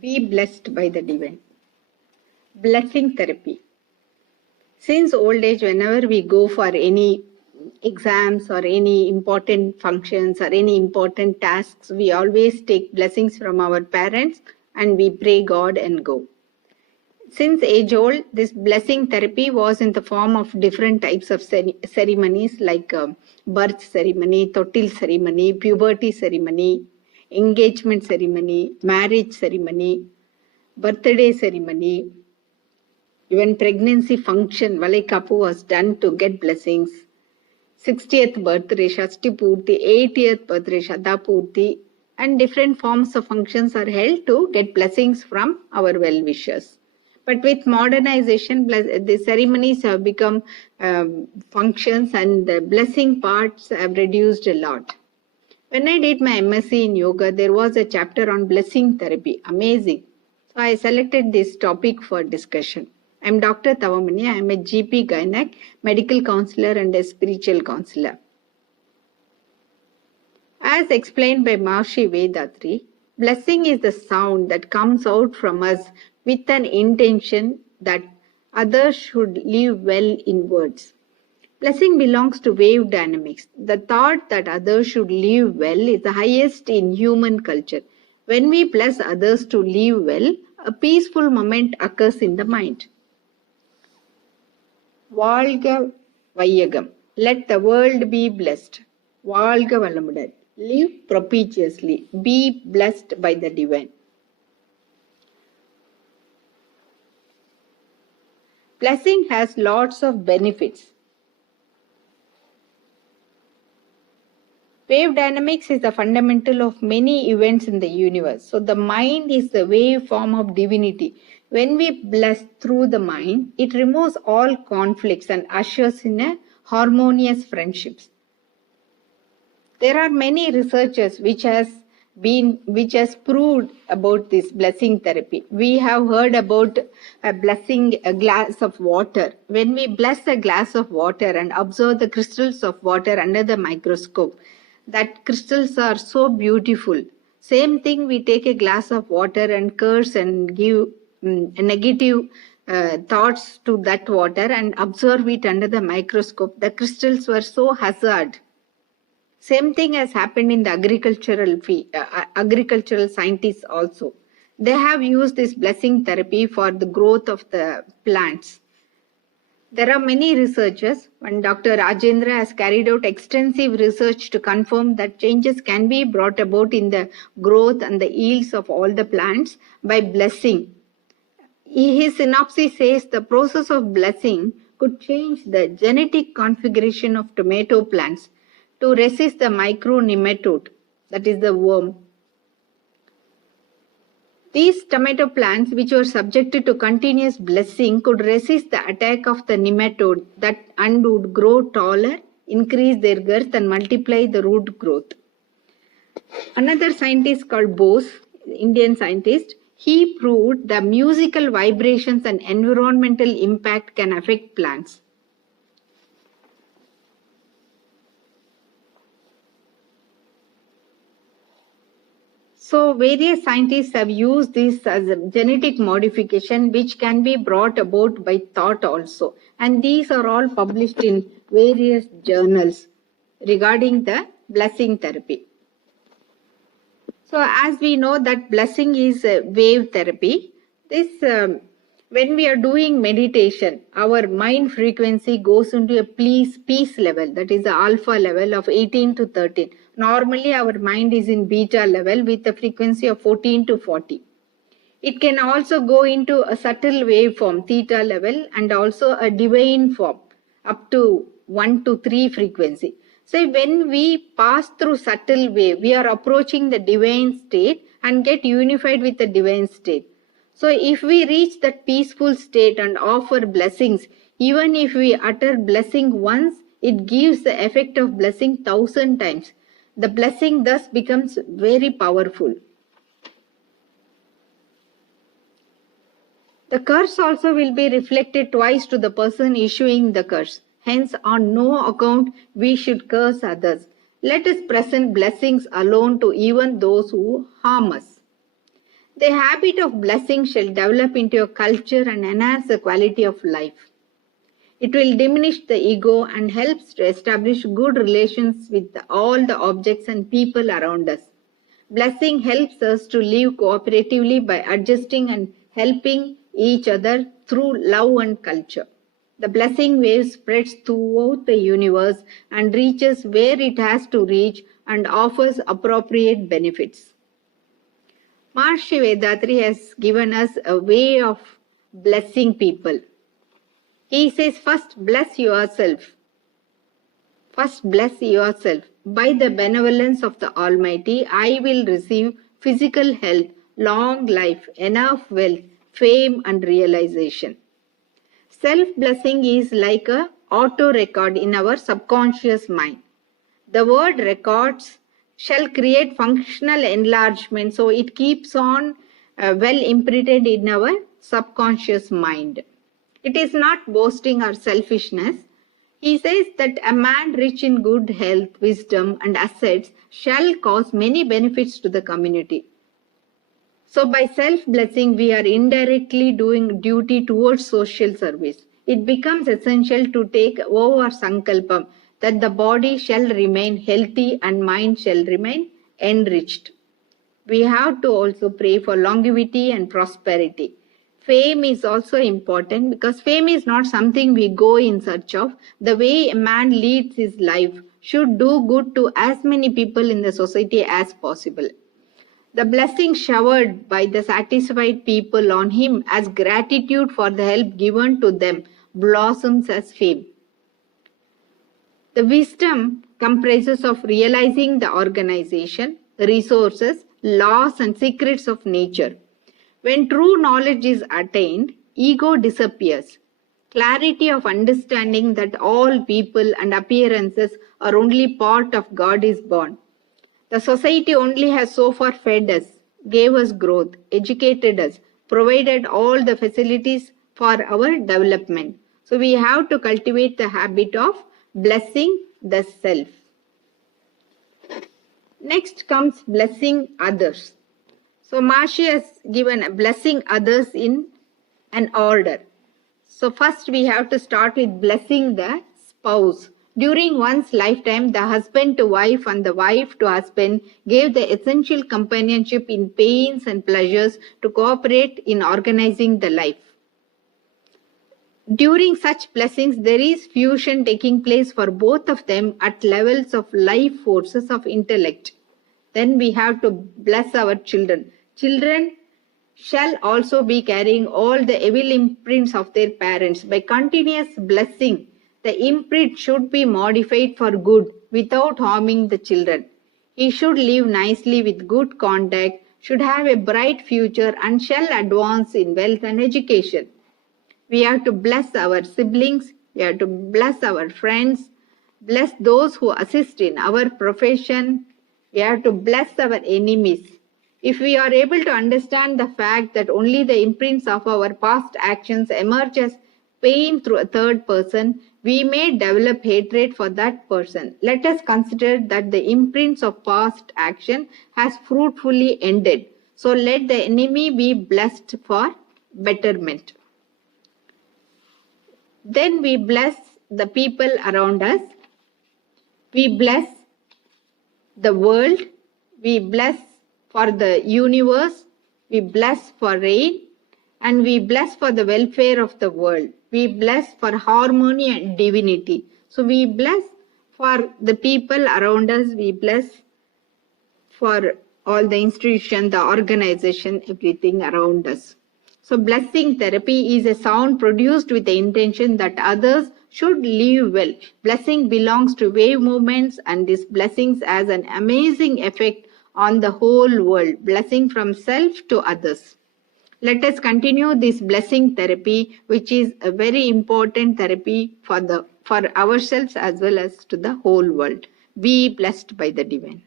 Be blessed by the divine. Blessing therapy. Since old age, whenever we go for any exams or any important functions or any important tasks, we always take blessings from our parents and we pray God and go. Since age old, this blessing therapy was in the form of different types of ceremonies like birth ceremony, totil ceremony, puberty ceremony, engagement ceremony, marriage ceremony, birthday ceremony, even pregnancy function, Valaikapu was done to get blessings. 60th birthday, Shashti Purti, 80th birthday, Shada Purti, and different forms of functions are held to get blessings from our well-wishers. But with modernization, the ceremonies have become functions and the blessing parts have reduced a lot. When I did my MSc in yoga, there was a chapter on blessing therapy. Amazing. So I selected this topic for discussion. I am Dr. Tavamani. I am a GP Gynec, medical counselor and a spiritual counselor. As explained by Maharishi Vethathiri, blessing is the sound that comes out from us with an intention that others should live well in words. Blessing belongs to wave dynamics. The thought that others should live well is the highest in human culture. When we bless others to live well, a peaceful moment occurs in the mind. Valga Vayagam. Let the world be blessed. Valga Valamudan. Live propitiously. Be blessed by the divine. Blessing has lots of benefits. Wave dynamics is the fundamental of many events in the universe. So the mind is the wave form of divinity. When we bless through the mind, it removes all conflicts and ushers in a harmonious friendships. There are many researchers which has proved about this blessing therapy. We have heard about blessing a glass of water. When we bless a glass of water and observe the crystals of water under the microscope, that crystals are so beautiful. Same thing, we take a glass of water and curse and give negative thoughts to that water and observe it under the microscope. The crystals were so hazard. Same thing has happened in the agricultural scientists also. They have used this blessing therapy for the growth of the plants. There are many researchers, and Dr. Rajendra has carried out extensive research to confirm that changes can be brought about in the growth and the yields of all the plants by blessing. His synopsis says the process of blessing could change the genetic configuration of tomato plants to resist the micro nematode, that is the worm. These tomato plants, which were subjected to continuous blessing, could resist the attack of the nematode and would grow taller, increase their girth and multiply the root growth. Another scientist called Bose, Indian scientist, he proved the musical vibrations and environmental impact can affect plants. So various scientists have used this as a genetic modification which can be brought about by thought also. And these are all published in various journals regarding the blessing therapy. So as we know that blessing is a wave therapy, when we are doing meditation, our mind frequency goes into a peace level, that is the alpha level of 18 to 13. Normally our mind is in beta level with a frequency of 14 to 40. It can also go into a subtle wave form, theta level, and also a divine form up to 1 to 3 frequency. So when we pass through subtle wave, we are approaching the divine state and get unified with the divine state. So if we reach that peaceful state and offer blessings, even if we utter blessing once, it gives the effect of blessing 1,000 times. The blessing thus becomes very powerful. The curse also will be reflected twice to the person issuing the curse. Hence, on no account we should curse others. Let us present blessings alone to even those who harm us. The habit of blessing shall develop into a culture and enhance the quality of life. It will diminish the ego and helps to establish good relations with all the objects and people around us. Blessing helps us to live cooperatively by adjusting and helping each other through love and culture. The blessing wave spreads throughout the universe and reaches where it has to reach and offers appropriate benefits. Maharishi Vethathiri has given us a way of blessing people. He says, first bless yourself. First bless yourself. By the benevolence of the Almighty, I will receive physical health, long life, enough wealth, fame and realization. Self-blessing is like a auto-record in our subconscious mind. The word records shall create functional enlargement, so it keeps on well imprinted in our subconscious mind. It is not boasting or selfishness. He says that a man rich in good health, wisdom and assets shall cause many benefits to the community. So by self-blessing, we are indirectly doing duty towards social service. It becomes essential to take over sankalpam, that the body shall remain healthy and mind shall remain enriched. We have to also pray for longevity and prosperity. Fame is also important because fame is not something we go in search of. The way a man leads his life should do good to as many people in the society as possible. The blessing showered by the satisfied people on him as gratitude for the help given to them blossoms as fame. The wisdom comprises of realizing the organization, resources, laws and secrets of nature. When true knowledge is attained, ego disappears. Clarity of understanding that all people and appearances are only part of God is born. The society only has so far fed us, gave us growth, educated us, provided all the facilities for our development. So we have to cultivate the habit of blessing the self. Next comes blessing others. So Maharishi has given blessing others in an order. So first we have to start with blessing the spouse. During one's lifetime, the husband to wife and the wife to husband gave the essential companionship in pains and pleasures to cooperate in organizing the life. During such blessings, there is fusion taking place for both of them at levels of life forces of intellect. Then we have to bless our children. Children shall also be carrying all the evil imprints of their parents. By continuous blessing, the imprint should be modified for good without harming the children. He should live nicely with good conduct, should have a bright future and shall advance in wealth and education. We have to bless our siblings, we have to bless our friends, bless those who assist in our profession, we have to bless our enemies. If we are able to understand the fact that only the imprints of our past actions emerge as pain through a third person, we may develop hatred for that person. Let us consider that the imprints of past action has fruitfully ended. So let the enemy be blessed for betterment. Then we bless the people around us. We bless the world. We bless for the universe. We bless for rain. And we bless for the welfare of the world. We bless for harmony and divinity. So we bless for the people around us. We bless for all the institution, the organization, everything around us. So blessing therapy is a sound produced with the intention that others should live well. Blessing belongs to wave movements, and this blessings has an amazing effect on the whole world. Blessing from self to others. Let us continue this blessing therapy, which is a very important therapy for ourselves as well as to the whole world. Be blessed by the divine.